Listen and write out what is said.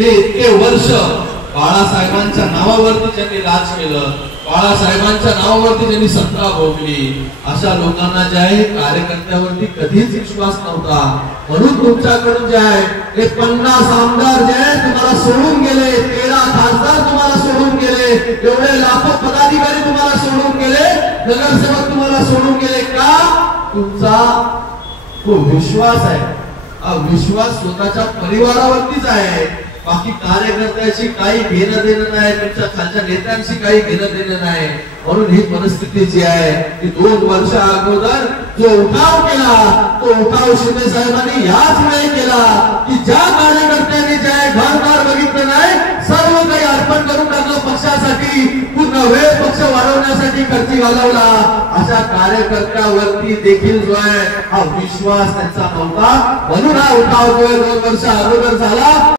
हे इतके वर्ष बाळासाहेबांच्या नावावरती ज्यांनी राज केलं, बाळासाहेबांच्या नावावरती ज्यांनी सत्ता भोगली, अशा लोकांना जे आहे कार्यकर्त्यावरती कधीच विश्वास नव्हता. म्हणून तुमच्याकडून जे आहे हे 50 आमदार जे आहे तुम्हाला सोडून गेले, 13 खासदार तुम्हाला सोडून गेले, एवढे लाखो पदाधिकारी तुम्हाला सोडून गेले, नगरसेवक तुम्हाला सोडून गेले. का? तुमचा तो विश्वास आहे, हा विश्वास स्वतःच्या परिवारावरतीच आहे. बाकी कार्यकर्त्याशी काही घेणं देणं नाही, तुमच्या खालच्या नेत्यांशी काही घेणं देणं नाही. म्हणून ही परिस्थिती जी आहे ती 2 वर्ष अगोदर जो उठाव केला, तो उठाव शिंदे साहेबांनी याच वेळी केला की ज्या कार्यकर्त्यांनी जे आहे घरदार बघितलं नाही, सर्व काही अर्पण करून टाकलं पक्षासाठी, पूर्ण वेळ पक्ष वाढवण्यासाठी खर्च घालवला. अशा कार्यकर्त्यावरती देखील जो आहे हा विश्वास त्यांचा नव्हता. म्हणून हा उठाव जो 2 वर्ष अगोदर झाला.